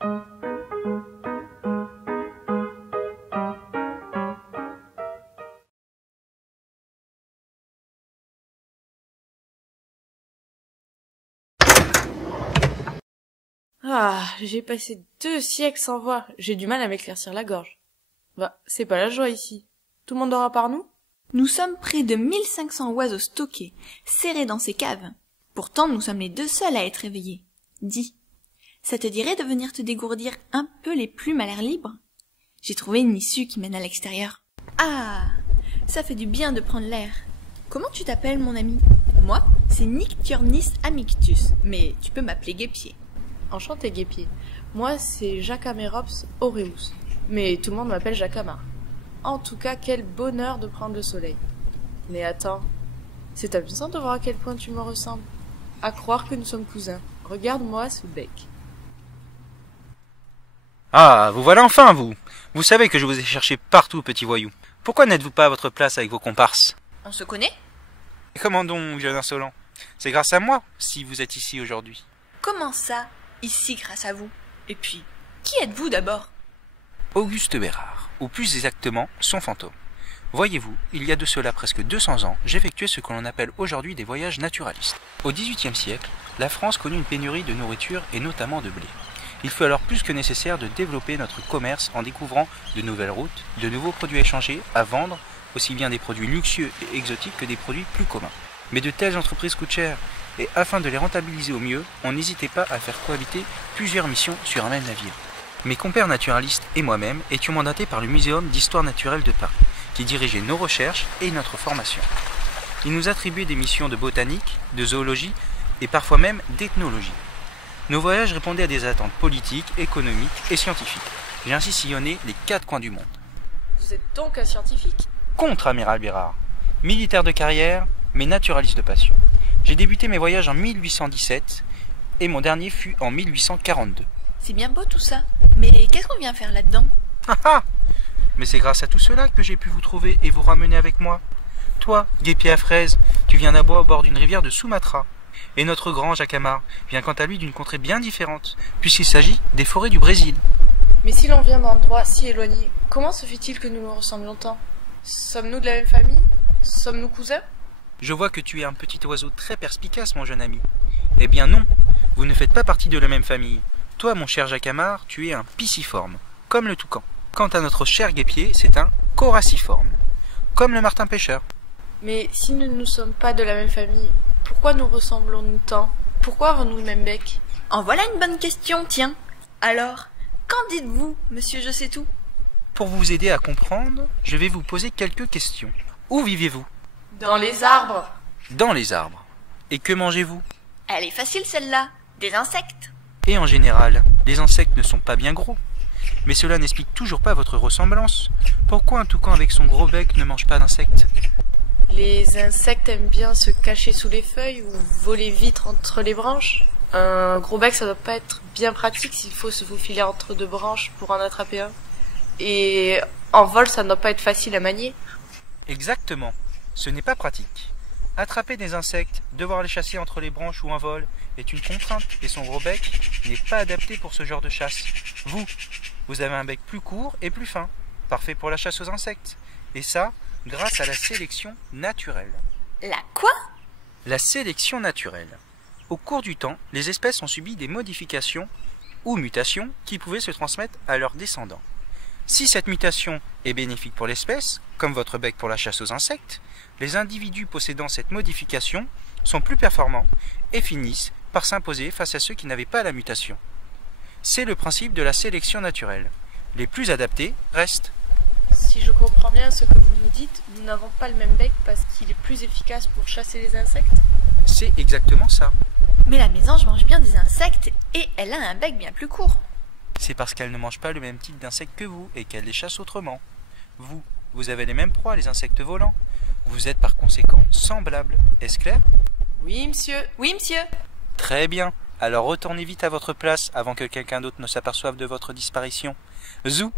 Ah, j'ai passé 2 siècles sans voir. J'ai du mal à m'éclaircir la gorge. Bah, c'est pas la joie ici. Tout le monde dort à part nous? Nous sommes près de 1500 oiseaux stockés, serrés dans ces caves. Pourtant, nous sommes les 2 seuls à être éveillés. Dis, ça te dirait de venir te dégourdir un peu les plumes à l'air libre? J'ai trouvé une issue qui mène à l'extérieur. Ah, ça fait du bien de prendre l'air. Comment tu t'appelles, mon ami? Moi, c'est Nyctiornis amictus, mais tu peux m'appeler Guépier. Enchanté, Guépier. Moi, c'est Jacamerops aureus. Mais tout le monde m'appelle Jacamar. En tout cas, quel bonheur de prendre le soleil. Mais attends, c'est amusant de voir à quel point tu me ressembles. À croire que nous sommes cousins. Regarde-moi ce bec. Ah, vous voilà enfin, vous. Vous savez que je vous ai cherché partout, petit voyou. Pourquoi n'êtes-vous pas à votre place avec vos comparses? On se connaît? Et comment donc, jeune insolent? C'est grâce à moi si vous êtes ici aujourd'hui. Comment ça, ici grâce à vous? Et puis, qui êtes-vous d'abord? Auguste Bérard, ou plus exactement, son fantôme. Voyez-vous, il y a de cela presque 200 ans, j'effectuais ce que l'on appelle aujourd'hui des voyages naturalistes. Au XVIIIe siècle, la France connut une pénurie de nourriture et notamment de blé. Il fut alors plus que nécessaire de développer notre commerce en découvrant de nouvelles routes, de nouveaux produits échangés à vendre, aussi bien des produits luxueux et exotiques que des produits plus communs. Mais de telles entreprises coûtent cher, et afin de les rentabiliser au mieux, on n'hésitait pas à faire cohabiter plusieurs missions sur un même navire. Mes compères naturalistes et moi-même étions mandatés par le Muséum d'histoire naturelle de Paris, qui dirigeait nos recherches et notre formation. Il nous attribuait des missions de botanique, de zoologie et parfois même d'ethnologie. Nos voyages répondaient à des attentes politiques, économiques et scientifiques. J'ai ainsi sillonné les 4 coins du monde. Vous êtes donc un scientifique? Contre-amiral Bérard, militaire de carrière, mais naturaliste de passion. J'ai débuté mes voyages en 1817 et mon dernier fut en 1842. C'est bien beau tout ça, mais qu'est-ce qu'on vient faire là-dedans? Ah ah! Mais c'est grâce à tout cela que j'ai pu vous trouver et vous ramener avec moi. Toi, Guépier à fraise, tu viens d'abord au bord d'une rivière de Sumatra. Et notre grand Jacamar vient quant à lui d'une contrée bien différente, puisqu'il s'agit des forêts du Brésil. Mais si l'on vient d'endroits si éloignés, comment se fait-il que nous nous ressemblons tant? Sommes-nous de la même famille? Sommes-nous cousins? Je vois que tu es un petit oiseau très perspicace, mon jeune ami. Eh bien non, vous ne faites pas partie de la même famille. Toi, mon cher Jacamar, tu es un pisciforme, comme le toucan. Quant à notre cher Guépier, c'est un coraciforme, comme le martin pêcheur. Mais si nous ne sommes pas de la même famille, pourquoi nous ressemblons-nous tant? Pourquoi avons-nous le même bec? En voilà une bonne question, tiens. Alors, qu'en dites-vous, monsieur je sais tout? Pour vous aider à comprendre, je vais vous poser quelques questions. Où vivez-vous? Dans les arbres. Dans les arbres. Et que mangez-vous? Elle est facile celle-là, des insectes. Et en général, les insectes ne sont pas bien gros. Mais cela n'explique toujours pas votre ressemblance. Pourquoi un toucan avec son gros bec ne mange pas d'insectes? Les insectes aiment bien se cacher sous les feuilles ou voler vite entre les branches. Un gros bec, ça doit pas être bien pratique s'il faut se faufiler entre 2 branches pour en attraper un. Et en vol, ça ne doit pas être facile à manier. Exactement. Ce n'est pas pratique. Attraper des insectes, devoir les chasser entre les branches ou en vol est une contrainte et son gros bec n'est pas adapté pour ce genre de chasse. Vous avez un bec plus court et plus fin, parfait pour la chasse aux insectes. Et ça, grâce à la sélection naturelle. La quoi? La sélection naturelle. Au cours du temps, les espèces ont subi des modifications ou mutations qui pouvaient se transmettre à leurs descendants. Si cette mutation est bénéfique pour l'espèce, comme votre bec pour la chasse aux insectes, les individus possédant cette modification sont plus performants et finissent par s'imposer face à ceux qui n'avaient pas la mutation. C'est le principe de la sélection naturelle. Les plus adaptés restent. Si je comprends bien ce que vous nous dites, nous n'avons pas le même bec parce qu'il est plus efficace pour chasser les insectes? C'est exactement ça. Mais la mésange mange bien des insectes et elle a un bec bien plus court. C'est parce qu'elle ne mange pas le même type d'insectes que vous et qu'elle les chasse autrement. Vous avez les mêmes proies, les insectes volants. Vous êtes par conséquent semblables. Est-ce clair? Oui, monsieur. Oui, monsieur. Très bien. Alors retournez vite à votre place avant que quelqu'un d'autre ne s'aperçoive de votre disparition. Zou!